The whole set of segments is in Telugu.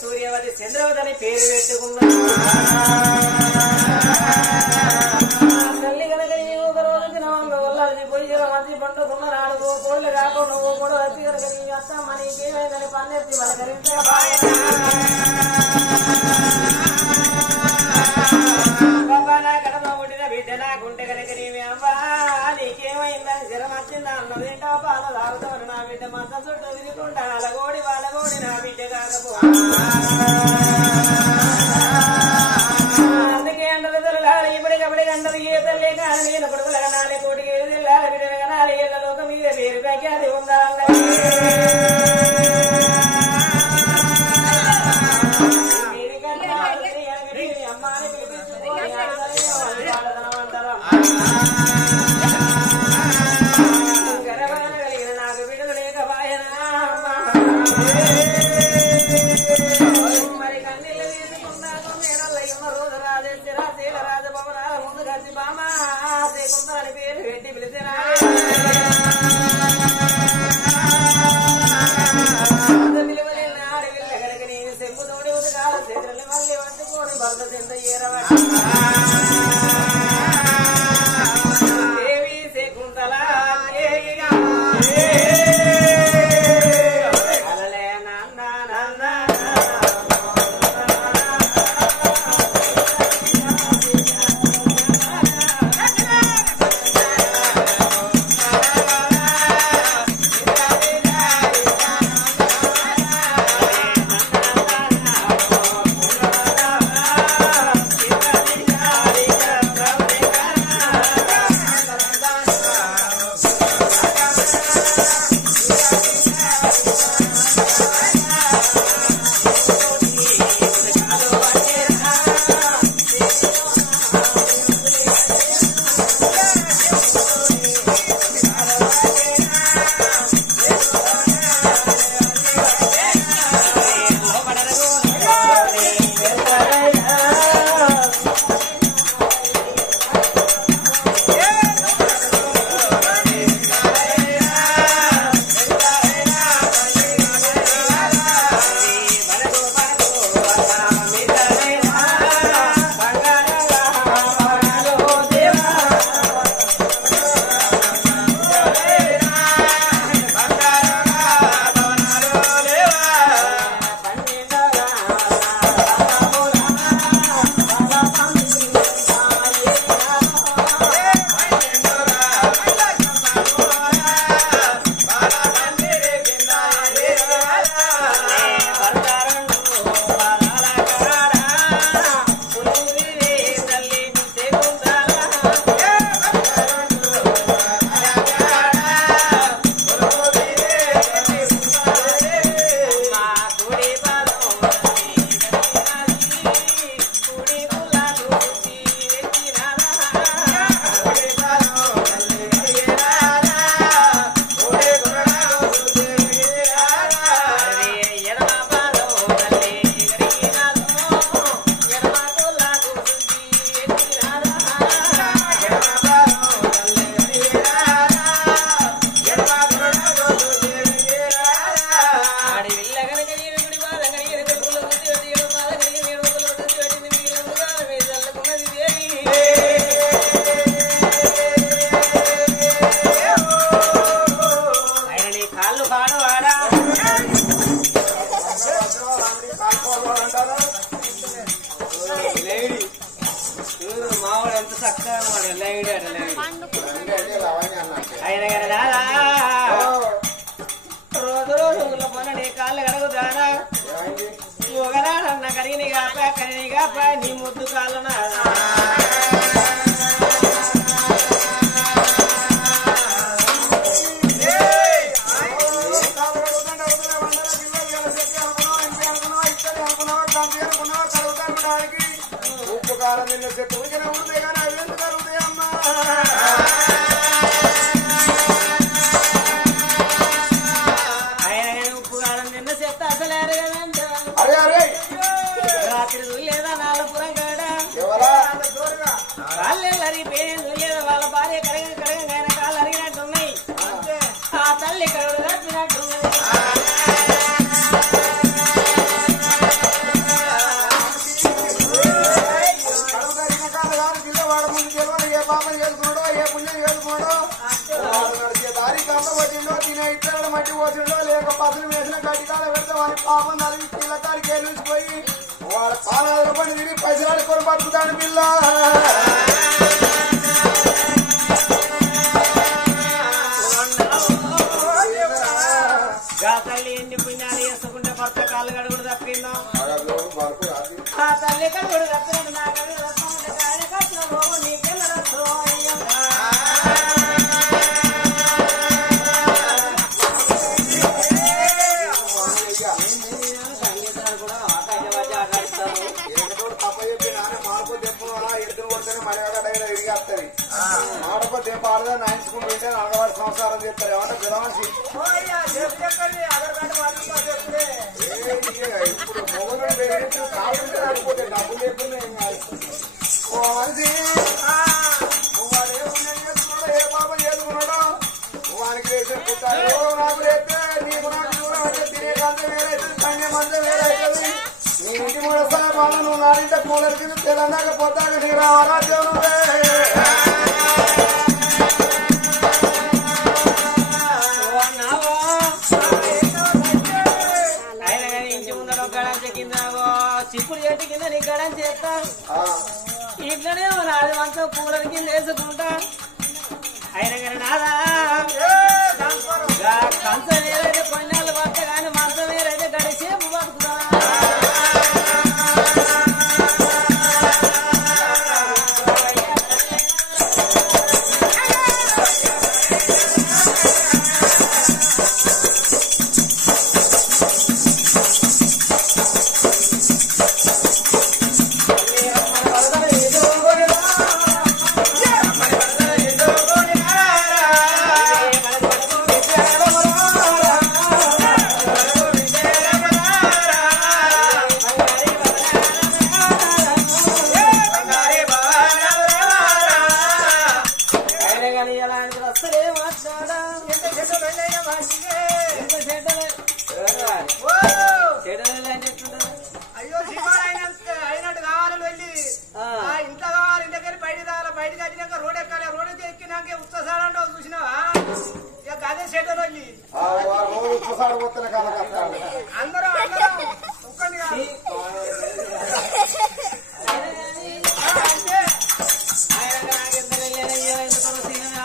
సూర్యవతి చంద్రవతి పేరు పెట్టుకున్నాడు. తల్లి కనుక ఒక రోజు వల్లాల్సి పోయి మంచి పండుకున్న నాడు కోళ్ళు కాకుండా నువ్వు కూడా వచ్చి కనుక నీ అత్తమ్మ నీకేమైందని పన్నెత్తి పలకరించే బాబా నా కడమ పుట్టిన బిడ్డ నాకుంటే కనుక నీవి అమ్మా నీకేమైందని జ్వరం వచ్చిందా అన్నదేంటో పాల తాగుతావు నా బిడ్డ మంత చుట్టూ తిరుగుకుంటా అలగోడి వాళ్ళగోడి నా బిడ్డ కాకపో అందుకే అంటారు తెల్లాలి ఇప్పటికప్పటి అంటారు ఏ తల్లి కానీ నేను కొడుకుల కనాలి కోటికి తెల్లాలి బిడ్డ కనాలి ఏళ్ళ లోకం మీద పేరు వ్యాఖ్యాతి ఉందా అమ్మాని పిలిపించుకోవాలి గర్భాన కలిగిన నాకు బిడ్డలు లేకపాయనా మరి కన్నీళ్ళు తీసుకున్నాను నేనల్లయ్యున్న రోజు రాజేశ్వర శీల రాజభవనాల ముందు కలిసి బామా కుందని పేరు పెట్టి పిలిచినా పిలువలేని ఆడవిల్ల కనుక నేను చెంపుతోడి ఉదకాల చేతులని మళ్ళీ పట్టుకోని భర్త చెంత ఏరవట్టి దేవి శకుంతల అలలే నాన్న నాన్న ఆయన రోజు రోజు ఊళ్ళో పనులు కనిగా నీ ముద్దు కాలనా ఉపకారం నిన్న చెట్టుగా ఉంటాయి కానీ అవి ఎందుకు కలుగుతాయి అమ్మా ఆయన ఉప్పు కాలం నిన్న చెత్త అసలు అరే అరే రాత్రి లేదా నాలుపురం కాడ ఎవరా కాళ్ళు అరిగిపోయింది లేదా వాళ్ళ భార్య కడగంగా ఆయన కాళ్ళు అరిగినట్టున్నాయి ఆ తల్లి కడుగు తప్పినట్టున్నది పిల్లవాడు ముందు తెలియదు ఏ పాపం చేసుకున్నాడో ఏ పుణ్యం చేసుకున్నాడో నడిచే దారి కంట వచ్చిండో తినే ఇతరులు మట్టి పోసిండో లేక పసులు వేసిన గడ్డికాల పెడితే వాడి పాపం నలిగి పిల్ల కాడికి వెళ్ళిపోయి వాడు పానాలు పడి తిరిగి పైసలు కొని బతుకుతాడు పిల్ల తల్లి ఎన్ని పుణ్యాలు చేసుకుంటే భర్త కాళ్ళు కడుగుడు తప్పిందో ఆ తల్లి కడుగుడు తప్పినట్టు నా కడుగు తప్పమంటే ఆయన కట్టిన బాబు నీకెళ్ళరో సంగీతాలు కూడా ఆకాశవాద్య ఆటాడిస్తాము తప్ప చెప్పి నాన్న మార్పు తెప్పు ఎద్దులు కొడితేనే మర్యాద ఇరిగేస్తుంది మాడప తెప్ప ఆడదా నాయించుకుంటుంటే 40 సంవత్సరాలు చెప్తారు ఏమంటే పిలవసి ఇప్పుడు మొగలు వేరేట్టు కావాలంటే రాకపోతే డబ్బు లేకుండా ఏం కాదు వాడు ఏ పుణ్యం చేసుకున్నాడో ఏ పాపం చేసుకున్నాడో వానికి వేసే పుట్టాడు నాకు లేస్తే నీకు నాకు దూరం అంటే తినే కంటే వేరైతుంది కన్యం అంతా వేరైతుంది నీ ఇంటి మూడు స్థానం నువ్వు నాడింటే కూలర్ కింద తెలంగాణ పొద్దాక నీ రావాలా దేవుడే చిప్పుడు చెట్టు కింద నీ గడం చేస్తా ఇంట్లోనే నాది మొత్తం కూలర్ కింద వేసుకుంటా అయినా కానీ నాదా కంచం ఏదైతే కొన్నాళ్ళు పడతా కానీ మంచం ఏదైతే గడిచేపు బతుకుతా అయ్యో అయినట్టు కావాలి వెళ్ళి ఇంట్లో కావాలి ఇంటికి బయట రావాలి బయటకు వచ్చినాక రోడ్ ఎక్కాలి రోడ్ ఎక్కినాక ఉత్సాహంలో చూసినావా ఇక అదే షెడ్యూల్ వెళ్ళి అందరూ ఒక్కని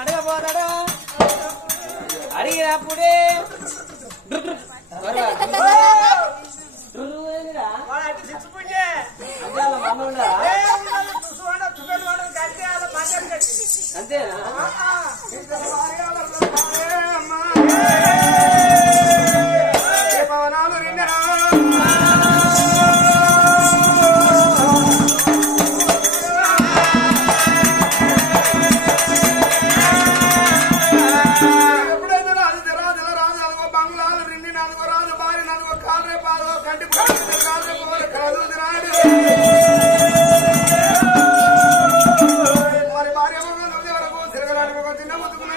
అడగపోతాడు అడిగినప్పుడే అంతేనా పవనాలు నిండరా ఎప్పుడైతే రాజు రాజు అదిగో బంగ్లాలు రెండు నలుగో రాజు భార్య నలుగో కాలే పాదో కంటి కాదు రాడు మరి భార్య తిరగడానికి చిన్న ముద్దుకున్న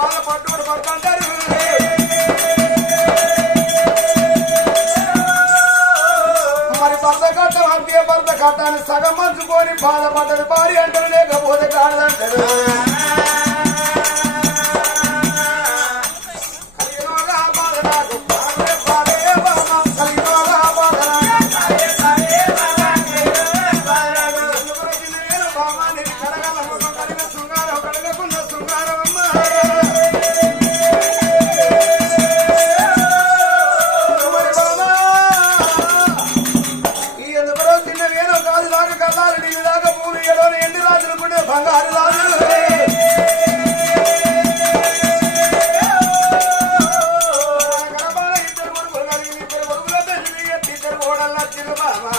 బాధ పట్టుబడి పడుతుంటారు. మరి భర్త కట్ట అంతే భర్త కట్టాన్ని సగం మంచుకొని బాధపడ్డది భార్య అంటారు, లేకపోతే కాదంటారు. బంగారు రాజు ఇద్దరు కొడుకులు కలిగి ఇద్దరు కొడుకుల తల్లి ఇద్దరు ఓడల్లా చిన్న బాబా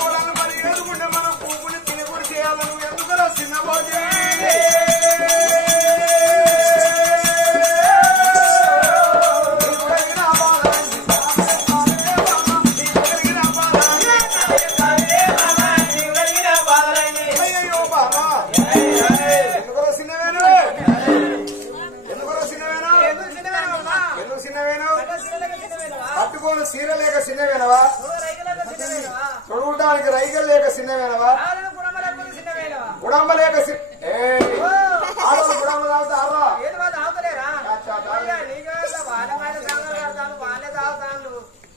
కోడలు మరి ఎదుగుంటే మనం పువ్వుని తిని కూడా చేయాలను ఎందుకలా చిన్న బాజీ పట్టుకోని సీర లేక చిన్నవేనవా, తొడుగుటానికి రైగలు లేక చిన్నవేనవా, గుడంబ లేక ఆడవాళ్ళు గుడంబ తాగుతారా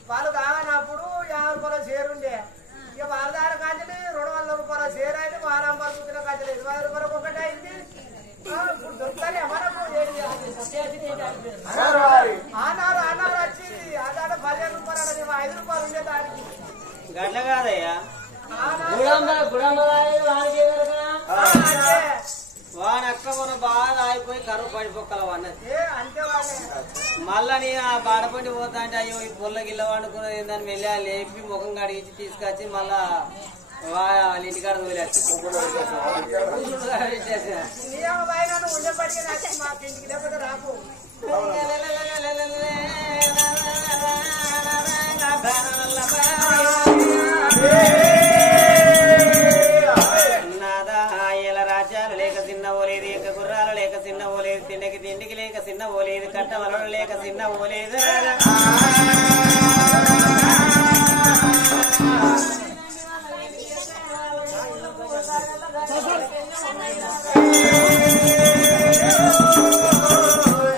వాళ్ళు తాగనప్పుడు 50 రూపాయల షేర్ ఉండే, ఇక వాళ్ళ దాని కాంచెలు 200 రూపాయల షేర్ అయితే వారంపాలు చూసిన కాంచెలు 20 రూపాయలకు ఒకటి అయింది. ఇప్పుడు దొరుకుతానే మనకు అన్నారు వచ్చింది ఆధార 15 రూపాయలు 5 రూపాయలు ఉండే దానికి గట్ల కాదయ్యా. వానక్క మన బాగా ఆగిపోయి కరువు పడిపోక్కల అన్నది అంతే. మళ్ళా నేను ఆ బాడపండి పోతా అంటే అయ్యో ఈ పొల్ల గిల్ల వండుకున్నది ఏందని వెళ్ళి లేపి ముఖం కడిగించి తీసుకొచ్చి మళ్ళా వాళ్ళ ఇంటికాడ వదిలేసి మాకు ఇంటికి లేకపోతే రాకు రాజ్యాలు లేక చిన్నవోలేదు, ఇంకా గుర్రాలు లేక చిన్నవోలేదు, తిండికి తిండికి లేక చిన్నవోలేదు, కట్టవలలు లేక చిన్నవోలేదు.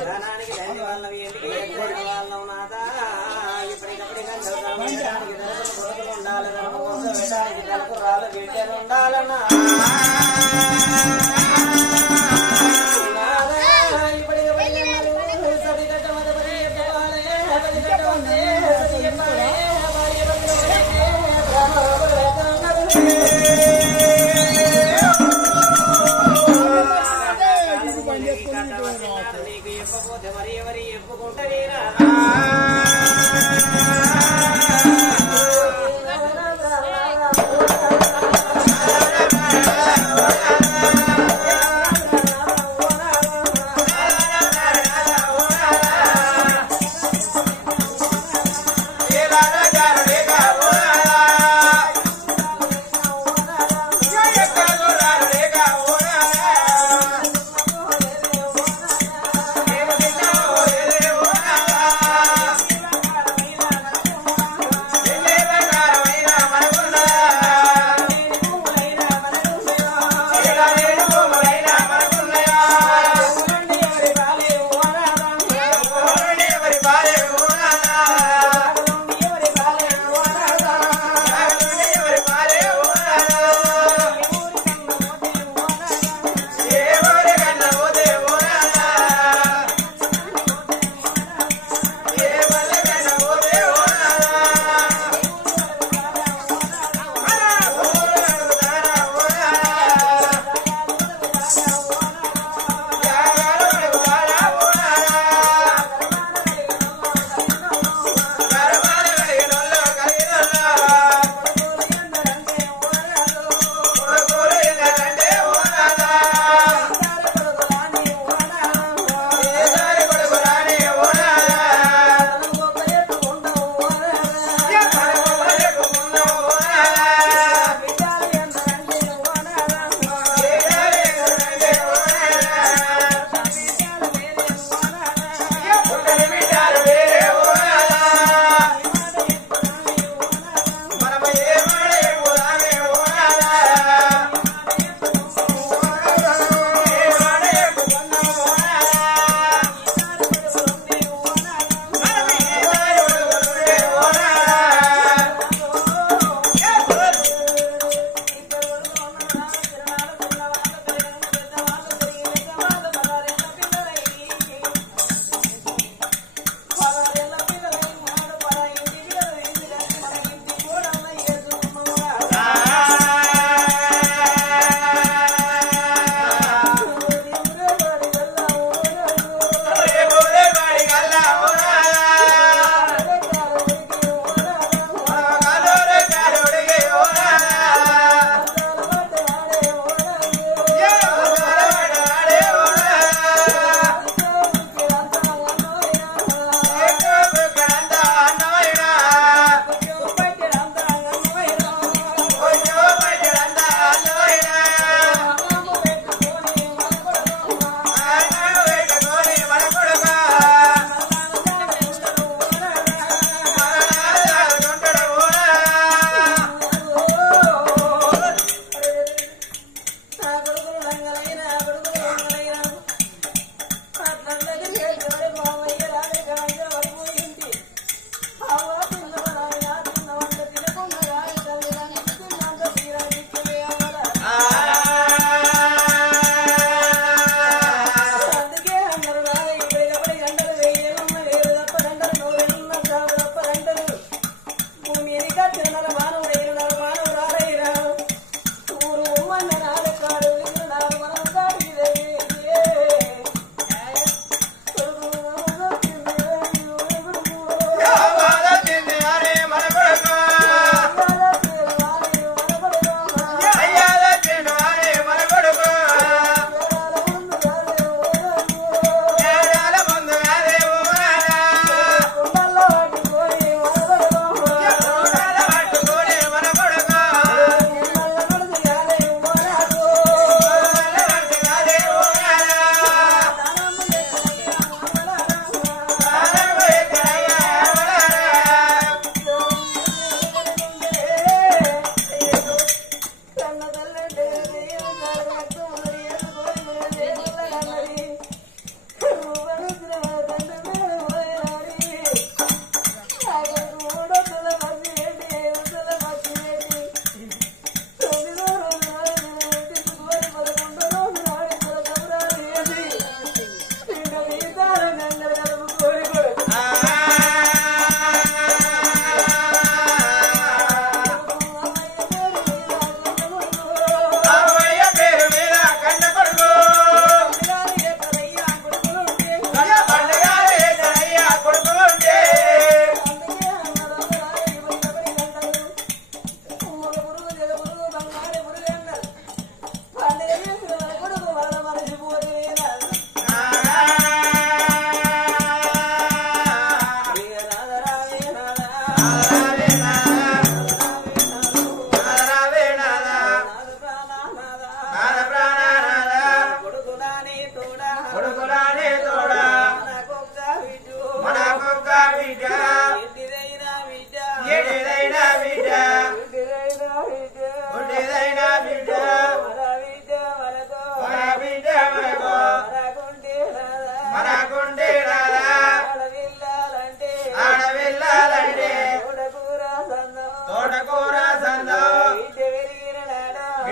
ధనానికి దండి వాళ్ళవి ఎందుకు వాళ్ళం నాదా ఇప్పటికప్పుడు కొడుకులు ఉండాలి, పెట్టడానికి తలకు రాళ్ళు బిడ్డలు ఉండాలన్నా నీకు చెప్పకపోతే మరి ఎవరి చెప్పుకుంటారా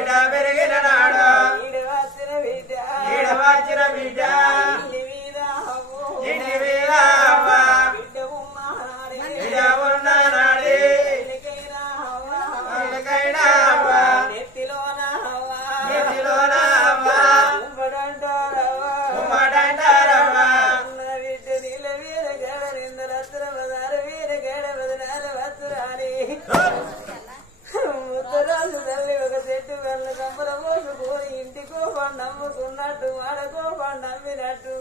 బిడ్డ పెరిగిన నాడు ఈడవచ్చిన బిడ్డ బిడ్డ ఇంటి మీద బిడ్డ ఉన్న నాడే నెత్తిలోన ఉమ్మడంటారవ్వా బిడ్డ నీళ్ళ వీర గడరిందల బదారు వీర గడ బదనాల వత్తురాని ఉత్తరాలు తల్లి ఒక చెట్టు వెళ్ళ కమ్మల మోసుకొని ఇంటికో పండమ్ముకున్నట్టు వాడకో పండమ్మినట్టు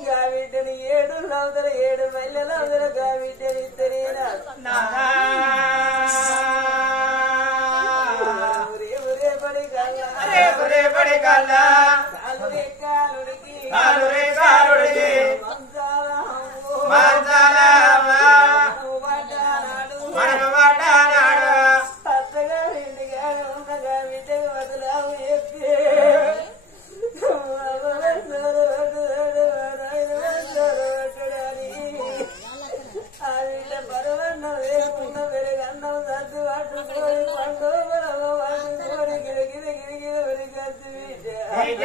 గా బిడ్డని 7 లవదల 7 మల్లెల అవదల గా బిడ్డని ఇద్దరేనా పడి కల్లా కాలుడికి మనము పడ్డానాడు అత్తగా ఇంటిగా ఉండగా బిడ్డకు వదలావు చెప్పి ఆ బిడ్డ పరవన్నం వేసుకున్న పెరుగన్నం సర్దు పట్టుకొని పండు పట్టుకొని గిరిగిరి గిరిగిరి ఉరికొచ్చి బిడ్డ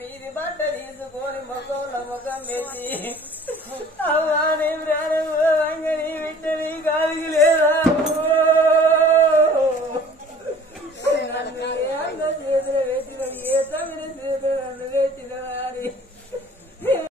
మీది బట్ట తీసుకొని మొక్కల ముఖం వేసి